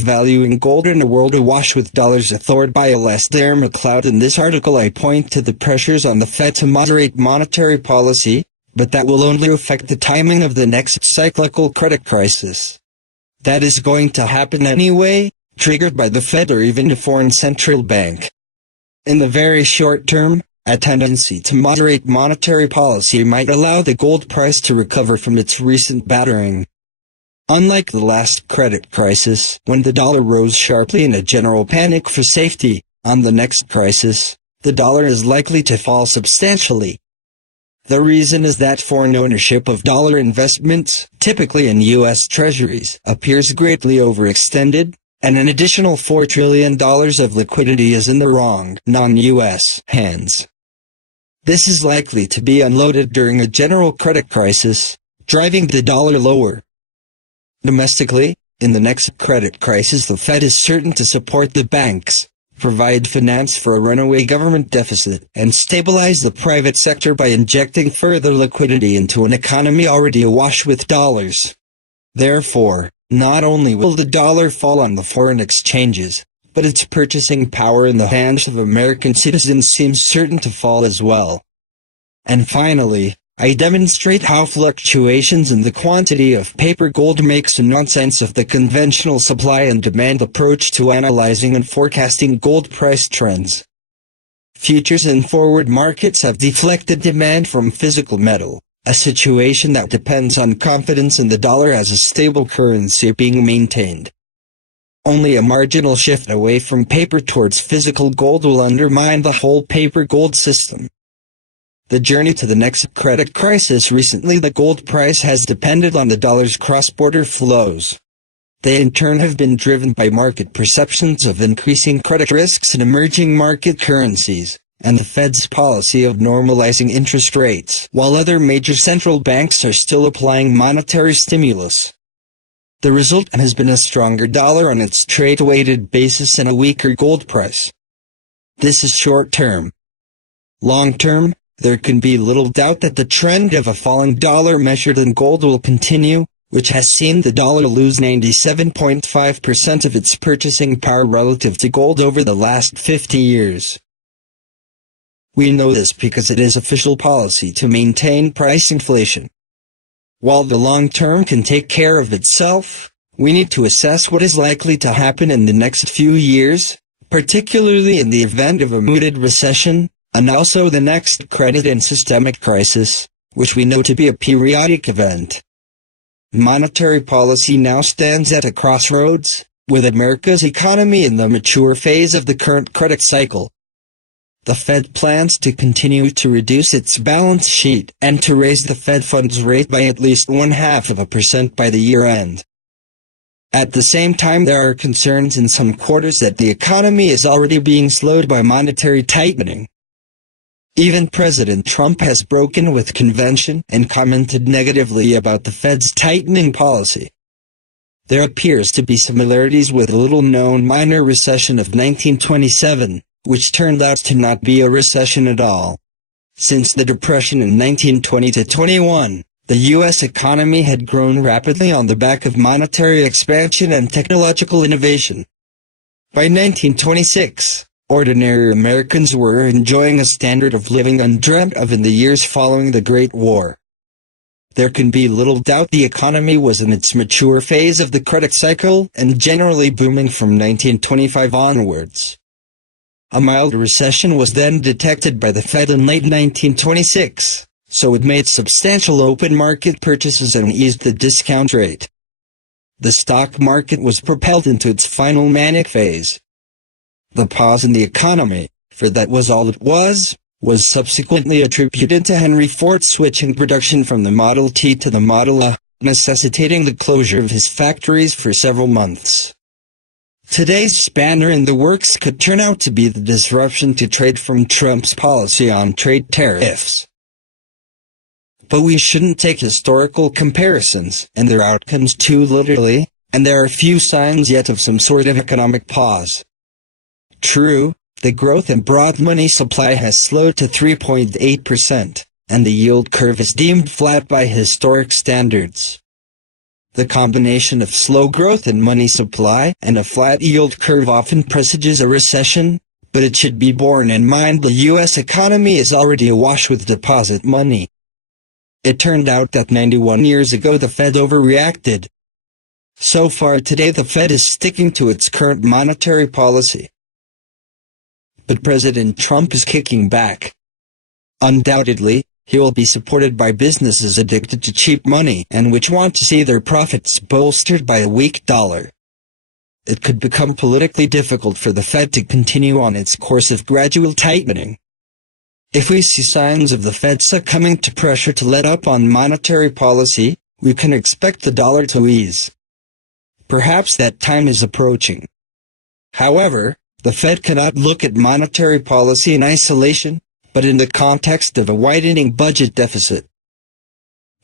Valuing Gold in a World Awash with Dollars, authored by ALASDAIR MacLeod. In this article I point to the pressures on the Fed to moderate monetary policy, but that will only affect the timing of the next cyclical credit crisis. That is going to happen anyway, triggered by the Fed or even a foreign central bank. In the very short term, a tendency to moderate monetary policy might allow the gold price to recover from its recent battering. Unlike the last credit crisis, when the dollar rose sharply in a general panic for safety, on the next crisis, the dollar is likely to fall substantially. The reason is that foreign ownership of dollar investments, typically in U.S. Treasuries, appears greatly overextended, and an additional $4 trillion of liquidity is in the wrong, non-U.S. hands. This is likely to be unloaded during a general credit crisis, driving the dollar lower. Domestically, in the next credit crisis, the Fed is certain to support the banks, provide finance for a runaway government deficit, and stabilize the private sector by injecting further liquidity into an economy already awash with dollars. Therefore, not only will the dollar fall on the foreign exchanges, but its purchasing power in the hands of American citizens seems certain to fall as well. And finally, I demonstrate how fluctuations in the quantity of paper gold makes a nonsense of the conventional supply and demand approach to analyzing and forecasting gold price trends. Futures and forward markets have deflected demand from physical metal, a situation that depends on confidence in the dollar as a stable currency being maintained. Only a marginal shift away from paper towards physical gold will undermine the whole paper gold system. The journey to the next credit crisis. Recently, the gold price has depended on the dollar's cross-border flows. They in turn have been driven by market perceptions of increasing credit risks in emerging market currencies, and the Fed's policy of normalizing interest rates, while other major central banks are still applying monetary stimulus. The result has been a stronger dollar on its trade-weighted basis and a weaker gold price. This is short-term. Long-term, there can be little doubt that the trend of a falling dollar measured in gold will continue, which has seen the dollar lose 97.5% of its purchasing power relative to gold over the last 50 years. We know this because it is official policy to maintain price inflation. While the long term can take care of itself, we need to assess what is likely to happen in the next few years, particularly in the event of a mooted recession, and also the next credit and systemic crisis, which we know to be a periodic event. Monetary policy now stands at a crossroads, with America's economy in the mature phase of the current credit cycle. The Fed plans to continue to reduce its balance sheet and to raise the Fed funds rate by at least 0.5% by the year end. At the same time, there are concerns in some quarters that the economy is already being slowed by monetary tightening. Even President Trump has broken with convention and commented negatively about the Fed's tightening policy. There appears to be similarities with the little-known minor recession of 1927, which turned out to not be a recession at all. Since the Depression in 1920–21, the U.S. economy had grown rapidly on the back of monetary expansion and technological innovation. By 1926, ordinary Americans were enjoying a standard of living undreamt of in the years following the Great War. There can be little doubt the economy was in its mature phase of the credit cycle and generally booming from 1925 onwards. A mild recession was then detected by the Fed in late 1926, so it made substantial open market purchases and eased the discount rate. The stock market was propelled into its final manic phase. The pause in the economy, for that was all it was subsequently attributed to Henry Ford switching production from the Model T to the Model A, necessitating the closure of his factories for several months. Today's spanner in the works could turn out to be the disruption to trade from Trump's policy on trade tariffs. But we shouldn't take historical comparisons and their outcomes too literally, and there are few signs yet of some sort of economic pause. True, the growth in broad money supply has slowed to 3.8%, and the yield curve is deemed flat by historic standards. The combination of slow growth in money supply and a flat yield curve often presages a recession, but it should be borne in mind the U.S. economy is already awash with deposit money. It turned out that 91 years ago the Fed overreacted. So far today the Fed is sticking to its current monetary policy. But President Trump is kicking back. Undoubtedly, he will be supported by businesses addicted to cheap money and which want to see their profits bolstered by a weak dollar. It could become politically difficult for the Fed to continue on its course of gradual tightening. If we see signs of the Fed succumbing to pressure to let up on monetary policy, we can expect the dollar to ease. Perhaps that time is approaching. However, the Fed cannot look at monetary policy in isolation, but in the context of a widening budget deficit.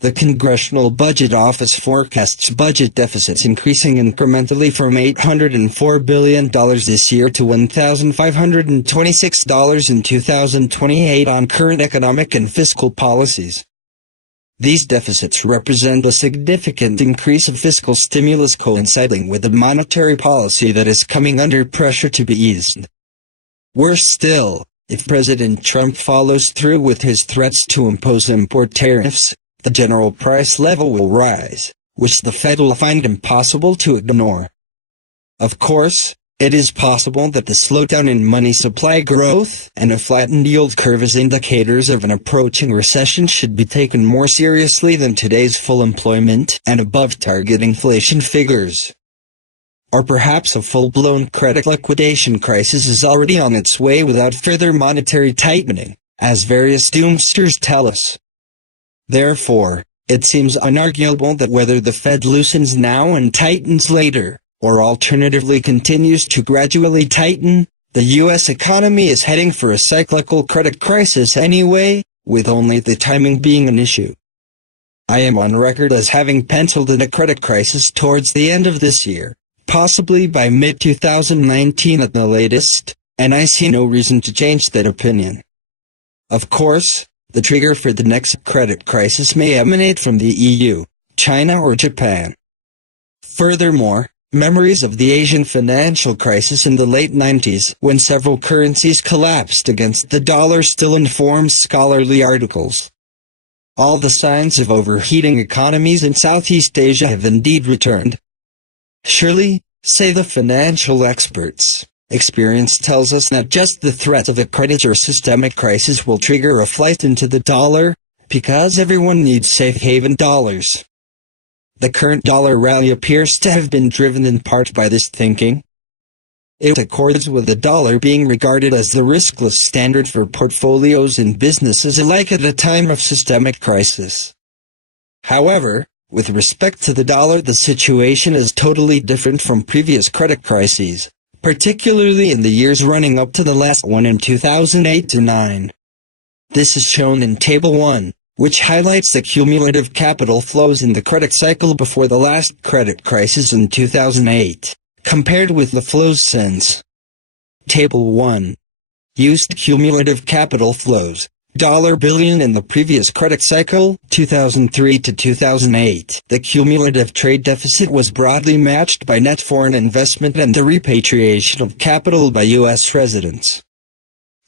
The Congressional Budget Office forecasts budget deficits increasing incrementally from $804 billion this year to $1,526 in 2028 on current economic and fiscal policies. These deficits represent a significant increase of fiscal stimulus coinciding with a monetary policy that is coming under pressure to be eased. Worse still, if President Trump follows through with his threats to impose import tariffs, the general price level will rise, which the Fed will find impossible to ignore. Of course, it is possible that the slowdown in money supply growth and a flattened yield curve as indicators of an approaching recession should be taken more seriously than today's full employment and above-target inflation figures. Or perhaps a full-blown credit liquidation crisis is already on its way without further monetary tightening, as various doomsters tell us. Therefore, it seems unarguable that whether the Fed loosens now and tightens later, or alternatively continues to gradually tighten, the U.S. economy is heading for a cyclical credit crisis anyway, with only the timing being an issue. I am on record as having penciled in a credit crisis towards the end of this year, possibly by mid-2019 at the latest, and I see no reason to change that opinion. Of course, the trigger for the next credit crisis may emanate from the EU, China or Japan. Furthermore, memories of the Asian financial crisis in the late 90s when several currencies collapsed against the dollar still informs scholarly articles. All the signs of overheating economies in Southeast Asia have indeed returned. Surely, say the financial experts, experience tells us that just the threat of a credit or systemic crisis will trigger a flight into the dollar, because everyone needs safe haven dollars. The current dollar rally appears to have been driven in part by this thinking. It accords with the dollar being regarded as the riskless standard for portfolios and businesses alike at a time of systemic crisis. However, with respect to the dollar, the situation is totally different from previous credit crises, particularly in the years running up to the last one in 2008-9. This is shown in Table 1, which highlights the cumulative capital flows in the credit cycle before the last credit crisis in 2008, compared with the flows since. Table 1. Used cumulative capital flows, $billion in the previous credit cycle, 2003 to 2008. The cumulative trade deficit was broadly matched by net foreign investment and the repatriation of capital by U.S. residents.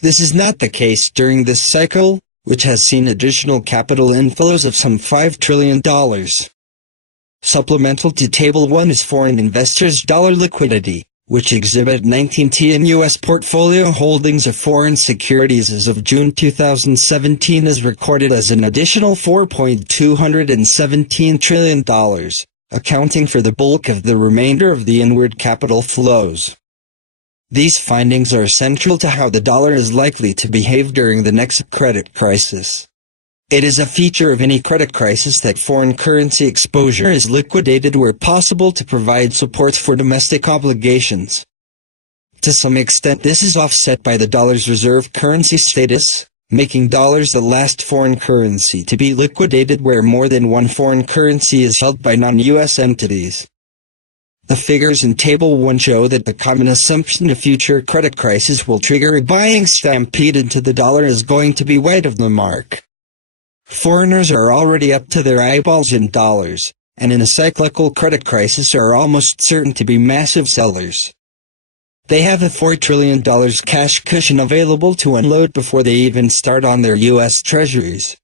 This is not the case during this cycle, which has seen additional capital inflows of some $5 trillion. Supplemental to Table 1 is foreign investors' dollar liquidity, which exhibit 19T in U.S. portfolio holdings of foreign securities as of June 2017 is recorded as an additional $4.217 trillion, accounting for the bulk of the remainder of the inward capital flows. These findings are central to how the dollar is likely to behave during the next credit crisis. It is a feature of any credit crisis that foreign currency exposure is liquidated where possible to provide support for domestic obligations. To some extent this is offset by the dollar's reserve currency status, making dollars the last foreign currency to be liquidated where more than one foreign currency is held by non-U.S. entities. The figures in Table 1 show that the common assumption of future credit crisis will trigger a buying stampede into the dollar is going to be wide of the mark. Foreigners are already up to their eyeballs in dollars, and in a cyclical credit crisis are almost certain to be massive sellers. They have a $4 trillion cash cushion available to unload before they even start on their U.S. treasuries.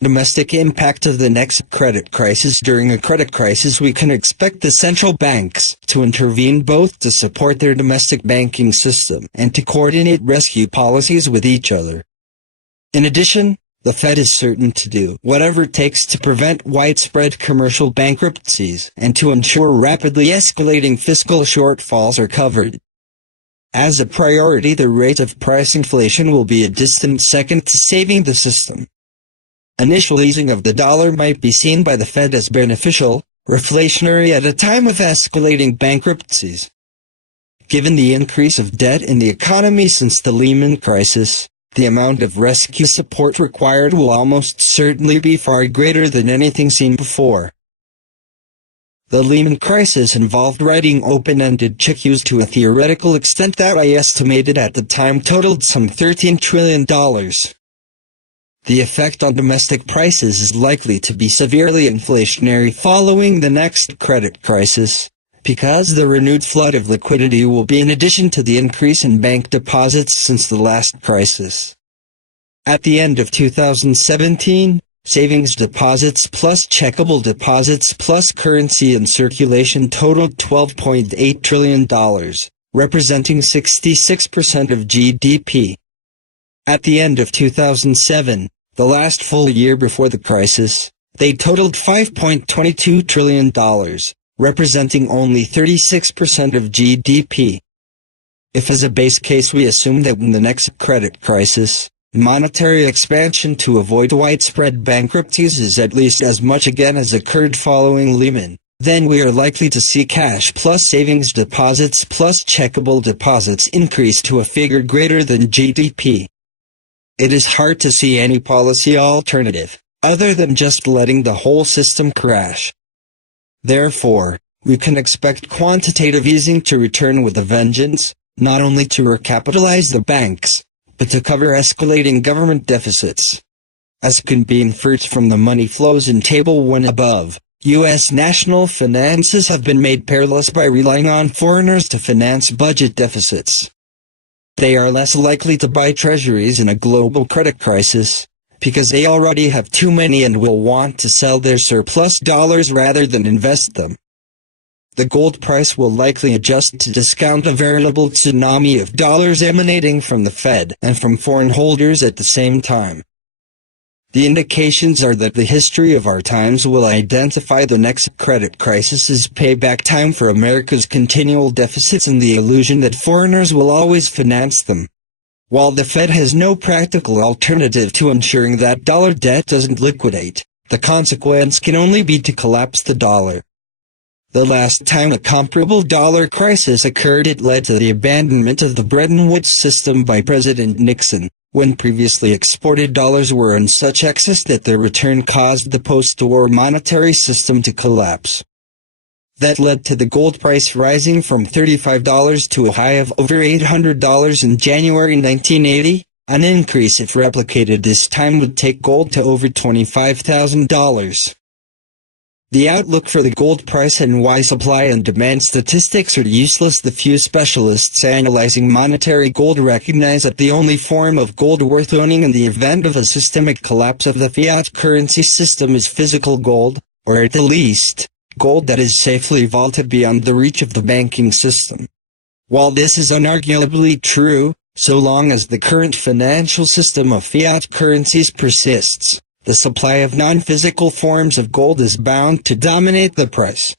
Domestic impact of the next credit crisis. During a credit crisis, we can expect the central banks to intervene both to support their domestic banking system and to coordinate rescue policies with each other. In addition, the Fed is certain to do whatever it takes to prevent widespread commercial bankruptcies and to ensure rapidly escalating fiscal shortfalls are covered. As a priority, the rate of price inflation will be a distant second to saving the system. Initial easing of the dollar might be seen by the Fed as beneficial, reflationary at a time of escalating bankruptcies. Given the increase of debt in the economy since the Lehman crisis, the amount of rescue support required will almost certainly be far greater than anything seen before. The Lehman crisis involved writing open-ended cheques to a theoretical extent that I estimated at the time totaled some $13 trillion. The effect on domestic prices is likely to be severely inflationary following the next credit crisis, because the renewed flood of liquidity will be in addition to the increase in bank deposits since the last crisis. At the end of 2017, savings deposits plus checkable deposits plus currency in circulation totaled $12.8 trillion, representing 66% of GDP. At the end of 2007, the last full year before the crisis, they totaled $5.22 trillion, representing only 36% of GDP. If as a base case we assume that in the next credit crisis, monetary expansion to avoid widespread bankruptcies is at least as much again as occurred following Lehman, then we are likely to see cash plus savings deposits plus checkable deposits increase to a figure greater than GDP. It is hard to see any policy alternative, other than just letting the whole system crash. Therefore, we can expect quantitative easing to return with a vengeance, not only to recapitalize the banks, but to cover escalating government deficits. As can be inferred from the money flows in Table 1 above, U.S. national finances have been made perilous by relying on foreigners to finance budget deficits. They are less likely to buy treasuries in a global credit crisis, because they already have too many and will want to sell their surplus dollars rather than invest them. The gold price will likely adjust to discount a veritable tsunami of dollars emanating from the Fed and from foreign holders at the same time. The indications are that the history of our times will identify the next credit crisis as payback time for America's continual deficits and the illusion that foreigners will always finance them. While the Fed has no practical alternative to ensuring that dollar debt doesn't liquidate, the consequence can only be to collapse the dollar. The last time a comparable dollar crisis occurred, it led to the abandonment of the Bretton Woods system by President Nixon, when previously exported dollars were in such excess that their return caused the post-war monetary system to collapse. That led to the gold price rising from $35 to a high of over $800 in January 1980, an increase if replicated this time would take gold to over $25,000. The outlook for the gold price and why supply and demand statistics are useless. The few specialists analyzing monetary gold recognize that the only form of gold worth owning in the event of a systemic collapse of the fiat currency system is physical gold, or at the least, gold that is safely vaulted beyond the reach of the banking system. While this is unarguably true, so long as the current financial system of fiat currencies persists, the supply of non-physical forms of gold is bound to dominate the price.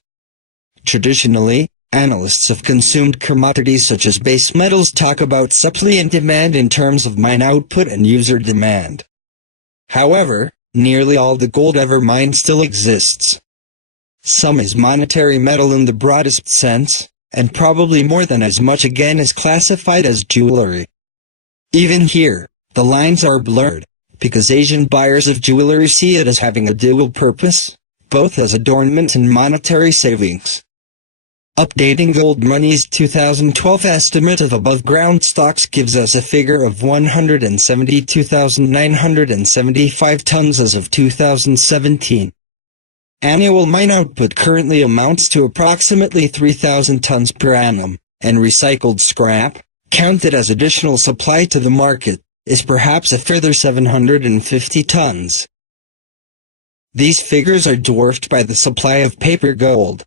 Traditionally, analysts of consumed commodities such as base metals talk about supply and demand in terms of mine output and user demand. However, nearly all the gold ever mined still exists. Some is monetary metal in the broadest sense, and probably more than as much again is classified as jewelry. Even here, the lines are blurred, because Asian buyers of jewelry see it as having a dual purpose, both as adornment and monetary savings. Updating Gold Money's 2012 estimate of above-ground stocks gives us a figure of 172,975 tons as of 2017. Annual mine output currently amounts to approximately 3,000 tons per annum, and recycled scrap, counted as additional supply to the market, is perhaps a further 750 tons. These figures are dwarfed by the supply of paper gold.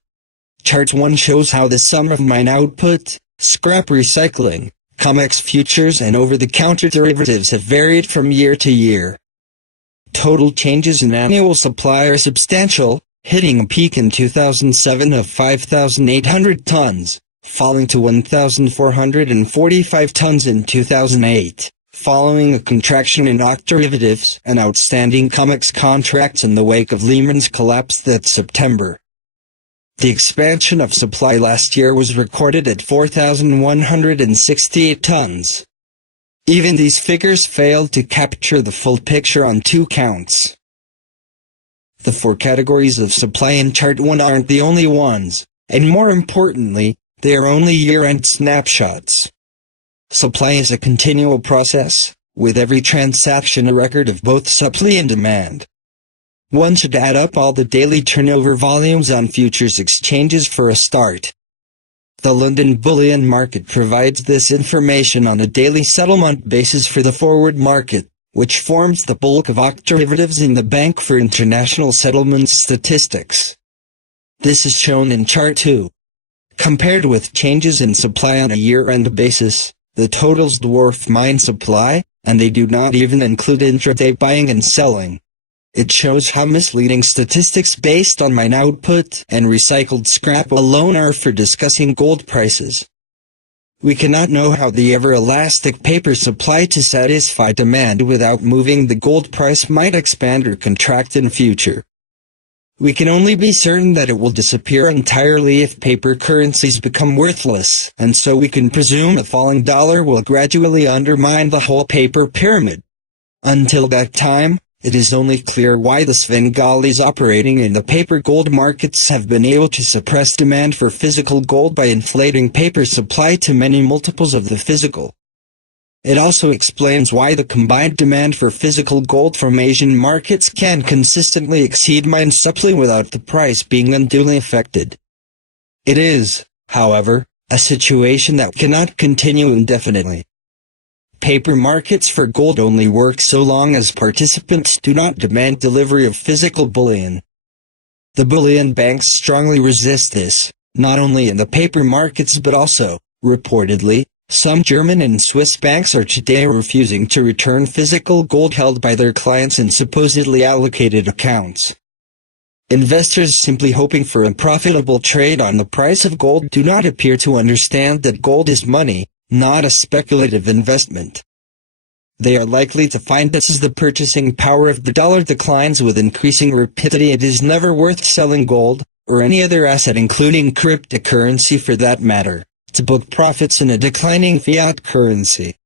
Chart 1 shows how the sum of mine output, scrap recycling, COMEX futures and over-the-counter derivatives have varied from year to year. Total changes in annual supply are substantial, hitting a peak in 2007 of 5,800 tons, falling to 1,445 tons in 2008, following a contraction in OC derivatives and outstanding COMEX contracts in the wake of Lehman's collapse that September. The expansion of supply last year was recorded at 4,168 tons. Even these figures failed to capture the full picture on two counts. The four categories of supply in Chart 1 aren't the only ones, and more importantly, they are only year-end snapshots. Supply is a continual process, with every transaction a record of both supply and demand. One should add up all the daily turnover volumes on futures exchanges for a start. The London bullion market provides this information on a daily settlement basis for the forward market, which forms the bulk of OC derivatives in the Bank for International Settlements statistics. This is shown in Chart 2. Compared with changes in supply on a year-end basis, the totals dwarf mine supply, and they do not even include intraday buying and selling. It shows how misleading statistics based on mine output and recycled scrap alone are for discussing gold prices. We cannot know how the ever-elastic paper supply to satisfy demand without moving the gold price might expand or contract in future. We can only be certain that it will disappear entirely if paper currencies become worthless, and so we can presume a falling dollar will gradually undermine the whole paper pyramid. Until that time, it is only clear why the Svengalis operating in the paper gold markets have been able to suppress demand for physical gold by inflating paper supply to many multiples of the physical. It also explains why the combined demand for physical gold from Asian markets can consistently exceed mine supply without the price being unduly affected. It is, however, a situation that cannot continue indefinitely. Paper markets for gold only work so long as participants do not demand delivery of physical bullion. The bullion banks strongly resist this, not only in the paper markets but also, reportedly, some German and Swiss banks are today refusing to return physical gold held by their clients in supposedly allocated accounts. Investors simply hoping for a profitable trade on the price of gold do not appear to understand that gold is money, not a speculative investment. They are likely to find that as the purchasing power of the dollar declines with increasing rapidity, it is never worth selling gold, or any other asset including cryptocurrency for that matter, to book profits in a declining fiat currency.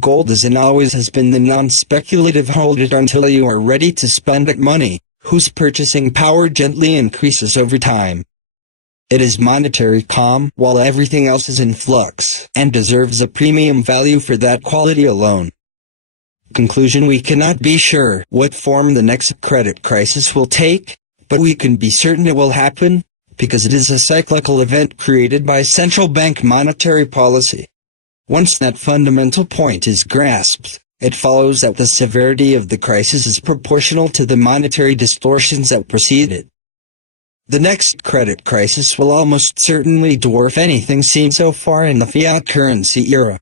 Gold is and always has been the non-speculative hold it until you are ready to spend that money, whose purchasing power gently increases over time. It is monetary calm while everything else is in flux, and deserves a premium value for that quality alone. Conclusion: we cannot be sure what form the next credit crisis will take, but we can be certain it will happen, because it is a cyclical event created by central bank monetary policy. Once that fundamental point is grasped, it follows that the severity of the crisis is proportional to the monetary distortions that precede it. The next credit crisis will almost certainly dwarf anything seen so far in the fiat currency era.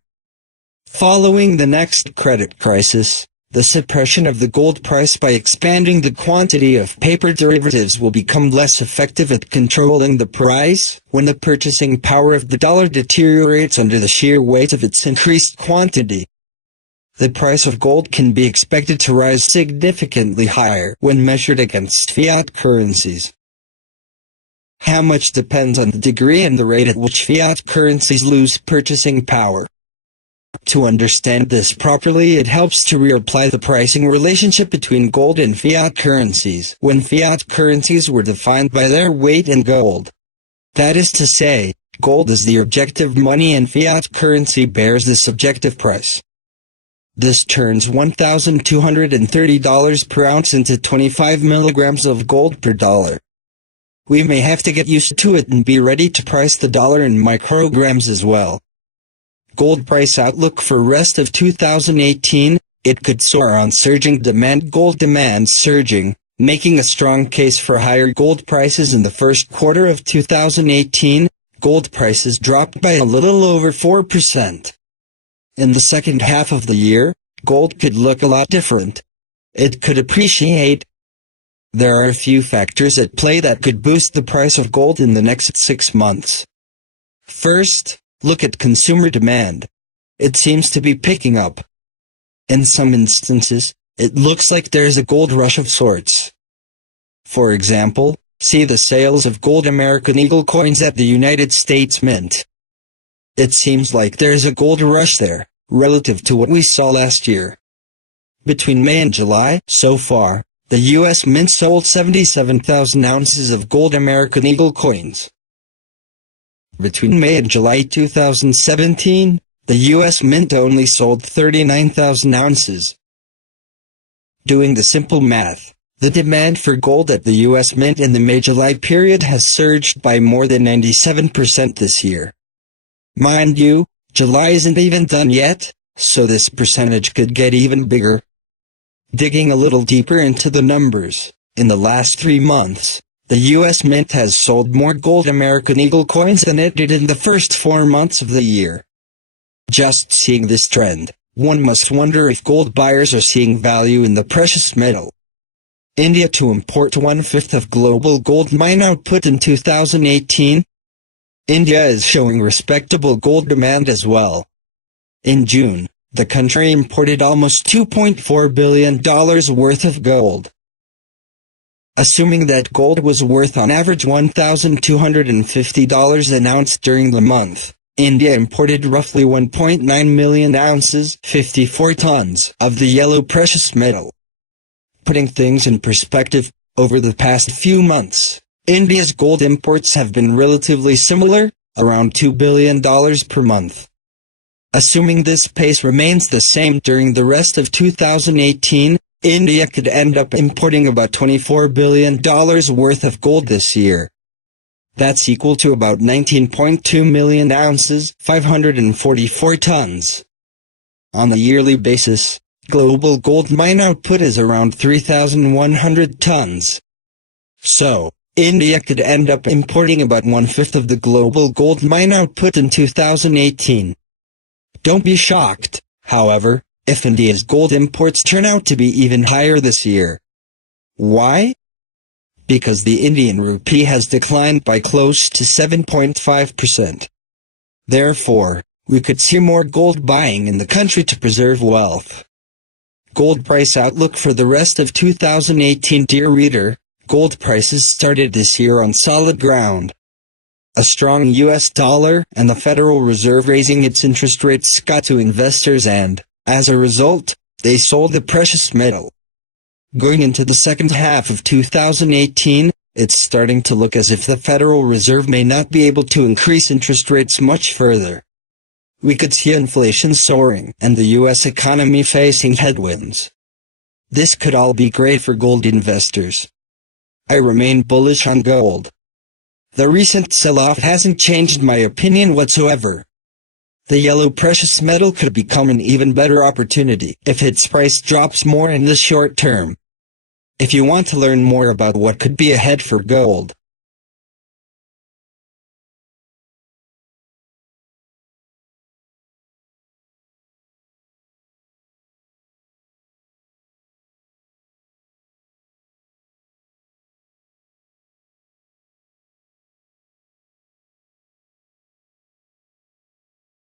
Following the next credit crisis, the suppression of the gold price by expanding the quantity of paper derivatives will become less effective at controlling the price when the purchasing power of the dollar deteriorates under the sheer weight of its increased quantity. The price of gold can be expected to rise significantly higher when measured against fiat currencies. How much depends on the degree and the rate at which fiat currencies lose purchasing power. To understand this properly, it helps to reapply the pricing relationship between gold and fiat currencies when fiat currencies were defined by their weight in gold. That is to say, gold is the objective money and fiat currency bears the subjective price. This turns $1,230 per ounce into 25 milligrams of gold per dollar. We may have to get used to it and be ready to price the dollar in micrograms as well. Gold price outlook for rest of 2018, it could soar on surging demand. Gold demand surging, making a strong case for higher gold prices in the first quarter of 2018. Gold prices dropped by a little over 4%. In the second half of the year, gold could look a lot different. It could appreciate. There are a few factors at play that could boost the price of gold in the next 6 months. First, look at consumer demand. It seems to be picking up. In some instances, it looks like there's a gold rush of sorts. For example, see the sales of gold American Eagle coins at the United States Mint. It seems like there's a gold rush there, relative to what we saw last year. Between May and July, so far, the U.S. Mint sold 77,000 ounces of gold American Eagle coins. Between May and July 2017, the U.S. Mint only sold 39,000 ounces. Doing the simple math, the demand for gold at the U.S. Mint in the May-July period has surged by more than 97% this year. Mind you, July isn't even done yet, so this percentage could get even bigger. Digging a little deeper into the numbers, in the last 3 months, the U.S. Mint has sold more gold American Eagle coins than it did in the first 4 months of the year. Just seeing this trend, one must wonder if gold buyers are seeing value in the precious metal. India to import 1/5 of global gold mine output in 2018. India is showing respectable gold demand as well. In June, the country imported almost $2.4 billion worth of gold. Assuming that gold was worth on average $1,250 an ounce during the month, India imported roughly 1.9 million ounces, 54 tons, of the yellow precious metal. Putting things in perspective, over the past few months, India's gold imports have been relatively similar, around $2 billion per month. Assuming this pace remains the same during the rest of 2018, India could end up importing about $24 billion worth of gold this year. That's equal to about 19.2 million ounces, 544 tons. On a yearly basis, global gold mine output is around 3,100 tons. So, India could end up importing about 1/5 of the global gold mine output in 2018. Don't be shocked, however, if India's gold imports turn out to be even higher this year. Why? Because the Indian rupee has declined by close to 7.5%. Therefore, we could see more gold buying in the country to preserve wealth. Gold price outlook for the rest of 2018. Dear reader, gold prices started this year on solid ground. A strong US dollar and the Federal Reserve raising its interest rates got to investors and, as a result, they sold the precious metal. Going into the second half of 2018, it's starting to look as if the Federal Reserve may not be able to increase interest rates much further. We could see inflation soaring and the U.S. economy facing headwinds. This could all be great for gold investors. I remain bullish on gold. The recent sell-off hasn't changed my opinion whatsoever. The yellow precious metal could become an even better opportunity if its price drops more in the short term. If you want to learn more about what could be ahead for gold,